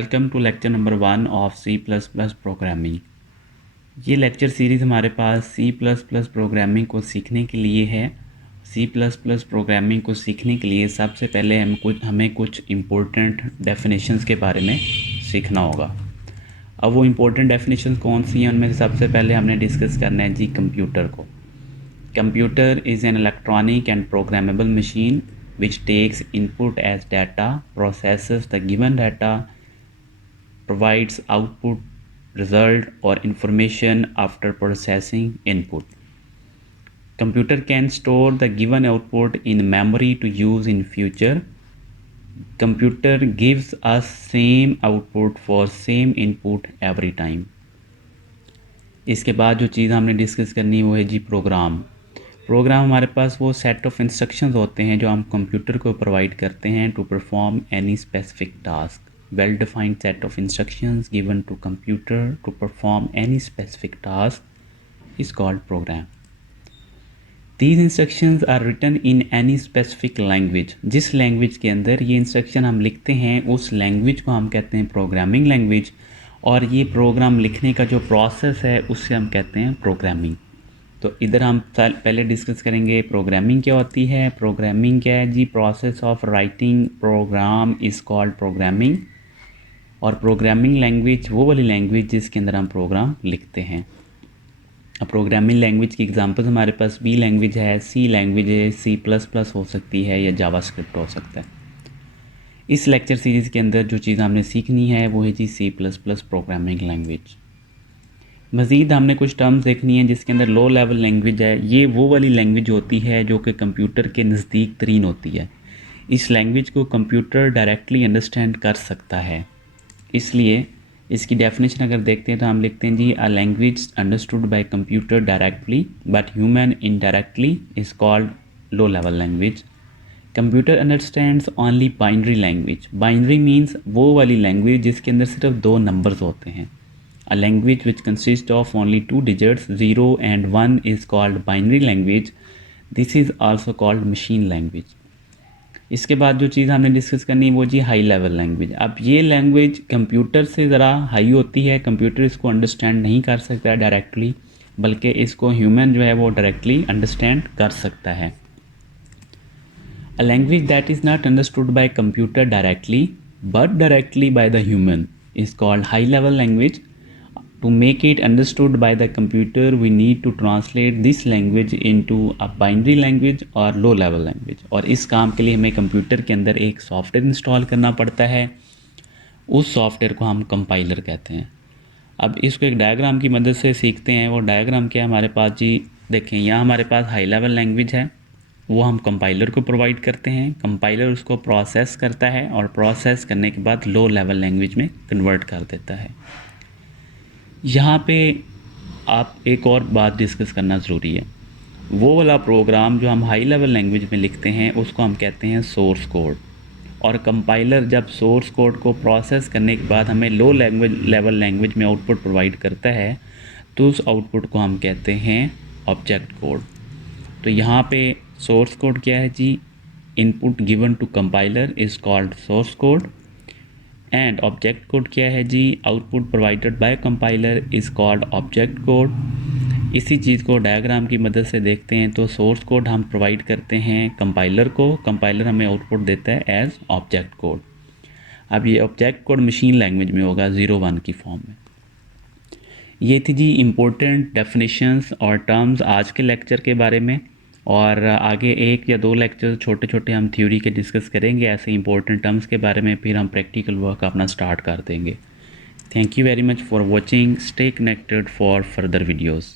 Welcome to lecture number 1 of C++ programming. ये lecture series हमारे पास C++ प्रोग्रामिंग को सीखने के लिए है। C++ प्रोग्रामिंग को सीखने के लिए सबसे पहले हमें कुछ इम्पोर्टेंट डेफिनेशंस के बारे में सीखना होगा। अब वो इम्पोर्टेंट डेफिनेशंस कौन सी हैं, उनमें से सबसे पहले हमने डिस्कस करना है जी कंप्यूटर को। Computer is an electronic and programmable machine which takes input as data, processes the given data, provides output, result or information after processing input. Computer can store the given output in memory to use in future. Computer gives us same output for same input every time. इसके बाद जो चीज़ हमने discuss करनी है वो है जी programme हमारे पास वो सेट ऑफ इंस्ट्रक्शंस होते हैं जो हम कंप्यूटर को प्रोवाइड करते हैं to perform any specific task. Well defined set of instructions given to computer to perform any specific task is called program. These instructions are written in any specific language. जिस language के अंदर ये instruction हम लिखते हैं उस language को हम कहते हैं प्रोग्रामिंग लैंग्वेज, और ये प्रोग्राम लिखने का जो प्रोसेस है उससे हम कहते हैं प्रोग्रामिंग। तो इधर हम पहले डिस्कस करेंगे प्रोग्रामिंग क्या होती है। प्रोग्रामिंग क्या है जी? Process of writing program is called programming. और प्रोग्रामिंग लैंग्वेज वो वाली लैंग्वेज जिसके अंदर हम प्रोग्राम लिखते हैं। अब प्रोग्रामिंग लैंग्वेज की एग्जांपल्स हमारे पास बी लैंग्वेज है, सी लैंग्वेज है, C++ हो सकती है या जावास्क्रिप्ट हो सकता है। इस लेक्चर सीरीज़ के अंदर जो चीज़ हमने सीखनी है वो है जी C++ प्रोग्रामिंग लैंग्वेज। मज़ीद हमने कुछ टर्म्स देखनी है जिसके अंदर लो लेवल लैंग्वेज है। ये वो वाली लैंग्वेज होती है जो कि कंप्यूटर के नज़दीक तरीन होती है। इस लैंग्वेज को कंप्यूटर डायरेक्टली अंडरस्टैंड कर सकता है। इसलिए इसकी डेफिनेशन अगर देखते हैं तो हम लिखते हैं जी a language understood by computer directly but human indirectly is called low level language. Computer understands only binary language. Binary means वो वाली लैंग्वेज जिसके अंदर सिर्फ 2 नंबर्स होते हैं। A language which consists of only 2 digits, 0 and 1 is called binary language. This is also called machine language. इसके बाद जो चीज़ हमने डिस्कस करनी है वो जी हाई लेवल लैंग्वेज। अब ये लैंग्वेज कंप्यूटर से ज़रा हाई होती है। कंप्यूटर इसको अंडरस्टैंड नहीं कर सकता डायरेक्टली, बल्कि इसको ह्यूमन जो है वो डायरेक्टली अंडरस्टैंड कर सकता है। A language that is not understood by computer directly but directly by the human is called high level language. To make it understood by the computer, we need to translate this language into a binary language or low level language. और इस काम के लिए हमें computer के अंदर एक software install करना पड़ता है। उस सॉफ्टवेयर को हम कंपाइलर कहते हैं। अब इसको एक डायग्राम की मदद से सीखते हैं। वो डायग्राम क्या है हमारे पास जी? देखें, यहाँ हमारे पास हाई लेवल लैंग्वेज है, वो हम कंपाइलर को प्रोवाइड करते हैं। कंपाइलर उसको प्रोसेस करता है और प्रोसेस करने के बाद लो लेवल लैंग्वेज में कन्वर्ट कर देता है। यहाँ पे आप एक और बात डिस्कस करना ज़रूरी है। वो वाला प्रोग्राम जो हम हाई लेवल लैंग्वेज में लिखते हैं उसको हम कहते हैं सोर्स कोड, और कंपाइलर जब सोर्स कोड को प्रोसेस करने के बाद हमें लो लेवल लैंग्वेज में आउटपुट प्रोवाइड करता है तो उस आउटपुट को हम कहते हैं ऑब्जेक्ट कोड। तो यहाँ पे सोर्स कोड क्या है जी? Input given to compiler is called source code. And object code क्या है जी? Output provided by compiler is called object code. इसी चीज़ को डायग्राम की मदद से देखते हैं तो सोर्स कोड हम प्रोवाइड करते हैं कंपाइलर को, कंपाइलर हमें आउटपुट देता है एज ऑब्जेक्ट कोड। अब ये ऑब्जेक्ट कोड मशीन लैंग्वेज में होगा 0-1 की फॉर्म में। ये थी जी इम्पोर्टेंट डेफिनेशंस और टर्म्स आज के लेक्चर के बारे में, और आगे 1 या 2 लेक्चर छोटे छोटे हम थ्योरी के डिस्कस करेंगे ऐसे इंपॉर्टेंट टर्म्स के बारे में, फिर हम प्रैक्टिकल वर्क अपना स्टार्ट कर देंगे। Thank you very much for watching. Stay connected for further videos.